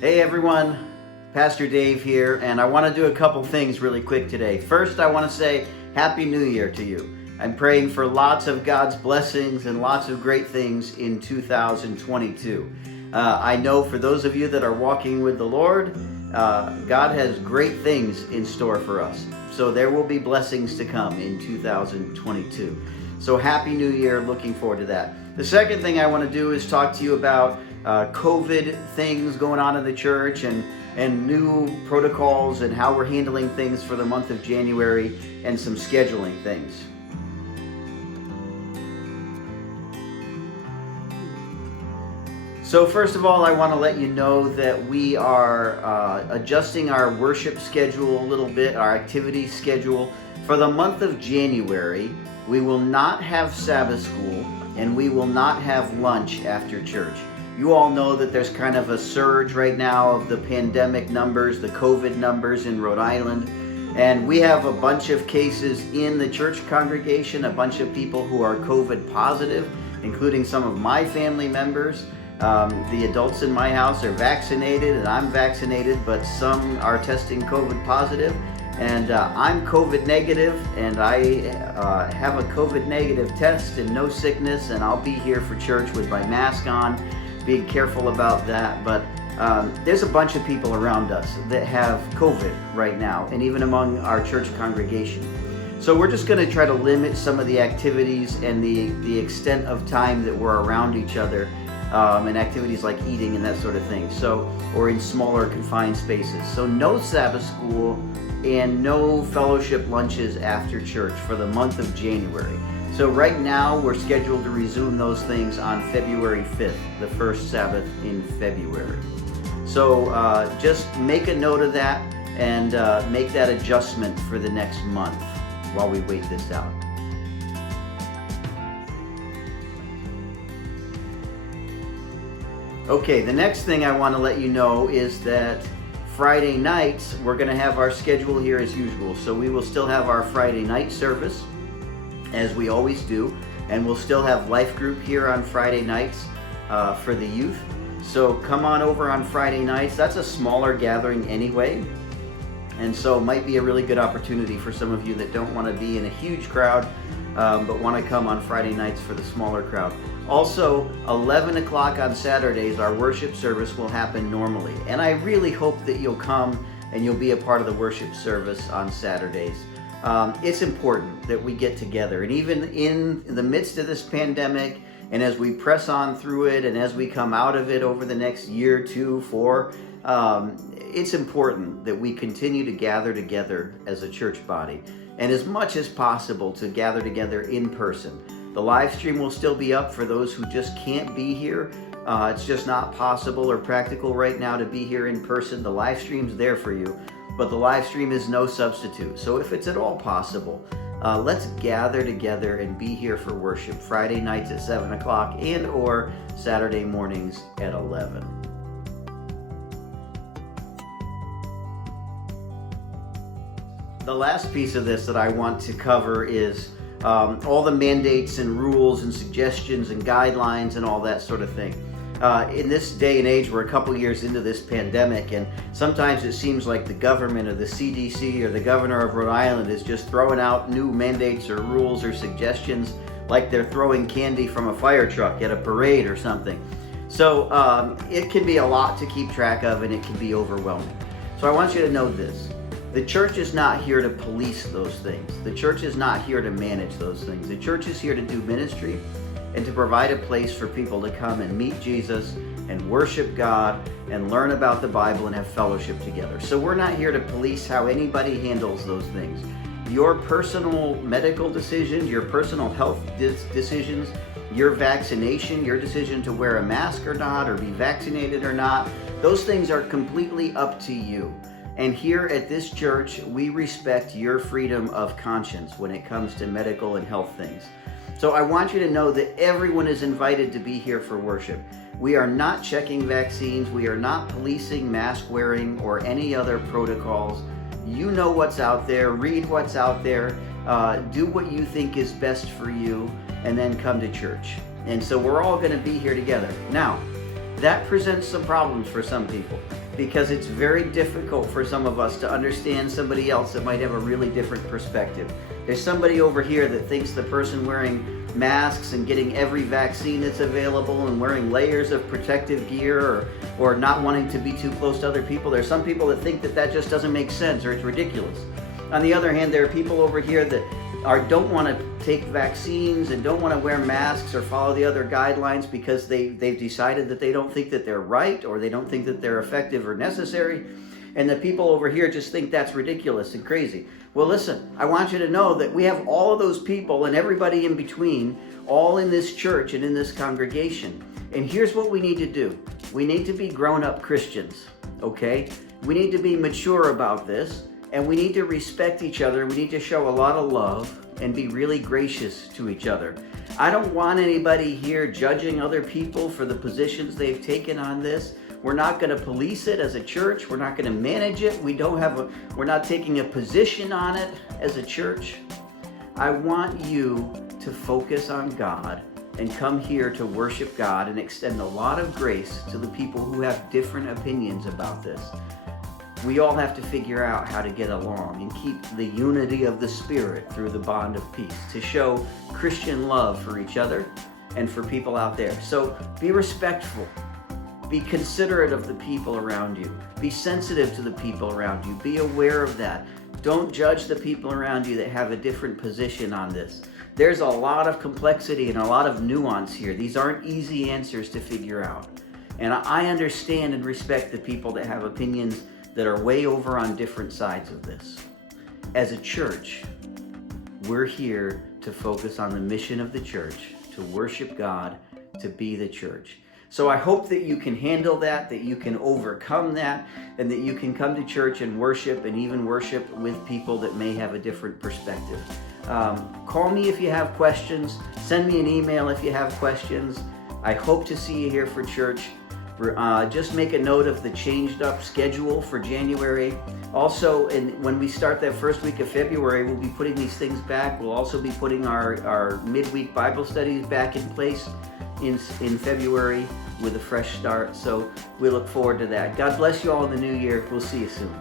Hey everyone, Pastor Dave here, and I want to do a couple things really quick today. First, I want to say Happy New Year to you. I'm praying for lots of God's blessings and lots of great things in 2022. I know for those of you that are walking with the Lord, God has great things in store for us. So there will be blessings to come in 2022. So Happy New Year, looking forward to that. The second thing I want to do is talk to you about COVID things going on in the church and new protocols and how we're handling things for the month of January and some scheduling things. So first of all, I want to let you know that we are adjusting our worship schedule a little bit, our activity schedule. For the month of January, we will not have Sabbath school and we will not have lunch after church. You all know that there's kind of a surge right now of the pandemic numbers, the COVID numbers in Rhode Island. And we have a bunch of cases in the church congregation, a bunch of people who are COVID positive, including some of my family members. The adults in my house are vaccinated and I'm vaccinated, but some are testing COVID positive. And I'm COVID negative, and I have a COVID negative test and no sickness, and I'll be here for church with my mask on, being careful about that. But there's a bunch of people around us that have COVID right now, and even among our church congregation. So we're just going to try to limit some of the activities and the extent of time that we're around each other, and activities like eating and that sort of thing. So, or in smaller confined spaces. So no Sabbath school and no fellowship lunches after church for the month of January. So right now we're scheduled to resume those things on February 5th, the first Sabbath in February. So just make a note of that and make that adjustment for the next month while we wait this out. Okay, the next thing I want to let you know is that Friday nights, we're going to have our schedule here as usual. So we will still have our Friday night service, as we always do, and we'll still have life group here on Friday nights for the youth. So come on over on Friday nights. That's a smaller gathering anyway, and so it might be a really good opportunity for some of you that don't want to be in a huge crowd, but want to come on Friday nights for the smaller crowd. Also, 11 o'clock on Saturdays, our worship service will happen normally. And I really hope that you'll come and you'll be a part of the worship service on Saturdays. It's important that we get together. And even in the midst of this pandemic, and as we press on through it, and as we come out of it over the next year, 2, 4, it's important that we continue to gather together as a church body. And as much as possible to gather together in person. The live stream will still be up for those who just can't be here. It's just not possible or practical right now to be here in person. The live stream's there for you, but the live stream is no substitute. So if it's at all possible, let's gather together and be here for worship Friday nights at 7 o'clock and or Saturday mornings at 11. The last piece of this that I want to cover is all the mandates and rules and suggestions and guidelines and all that sort of thing. In this day and age, we're a couple years into this pandemic, and sometimes it seems like the government or the CDC or the governor of Rhode Island is just throwing out new mandates or rules or suggestions like they're throwing candy from a fire truck at a parade or something. So it can be a lot to keep track of, and it can be overwhelming. So I want you to know this. The church is not here to police those things. The church is not here to manage those things. The church is here to do ministry and to provide a place for people to come and meet Jesus and worship God and learn about the Bible and have fellowship together. So we're not here to police how anybody handles those things. Your personal medical decisions, your personal health decisions, your vaccination, your decision to wear a mask or not, or be vaccinated or not, those things are completely up to you. And here at this church, we respect your freedom of conscience when it comes to medical and health things. So I want you to know that everyone is invited to be here for worship. We are not checking vaccines. We are not policing mask wearing or any other protocols. You know what's out there. Read what's out there. Do what you think is best for you, and then come to church. And so we're all going to be here together. Now, That presents some problems for some people because it's very difficult for some of us to understand somebody else that might have a really different perspective. There's somebody over here that thinks the person wearing masks and getting every vaccine that's available and wearing layers of protective gear or not wanting to be too close to other people. There's some people that think that that just doesn't make sense or it's ridiculous. On the other hand, there are people over here that don't want to take vaccines and don't want to wear masks or follow the other guidelines because they've decided that they don't think that they're right or they don't think that they're effective or necessary. And the people over here just think that's ridiculous and crazy. Well, listen, I want you to know that we have all of those people and everybody in between, all in this church and in this congregation. And here's what we need to do. We need to be grown-up Christians, okay? We need to be mature about this, and we need to respect each other. We need to show a lot of love and be really gracious to each other. I don't want anybody here judging other people for the positions they've taken on this. We're not going to police it as a church. We're not going to manage it. We're not taking a position on it as a church. I want you to focus on God and come here to worship God and extend a lot of grace to the people who have different opinions about this. We all have to figure out how to get along and keep the unity of the Spirit through the bond of peace, to show Christian love for each other and for people out there. So be respectful. Be considerate of the people around you. Be sensitive to the people around you. Be aware of that. Don't judge the people around you that have a different position on this. There's a lot of complexity and a lot of nuance here. These aren't easy answers to figure out. And I understand and respect the people that have opinions that are way over on different sides of this. As a church, we're here to focus on the mission of the church, to worship God, to be the church. So I hope that you can handle that you can overcome that, and that you can come to church and worship, and even worship with people that may have a different perspective. Call me if you have questions. Send me an email if you have questions. I hope to see you here for church. Just make a note of the changed up schedule for January. Also, when we start that first week of February, we'll be putting these things back. We'll also be putting our midweek Bible studies back in place in February with a fresh start. So we look forward to that. God bless you all in the new year. We'll see you soon.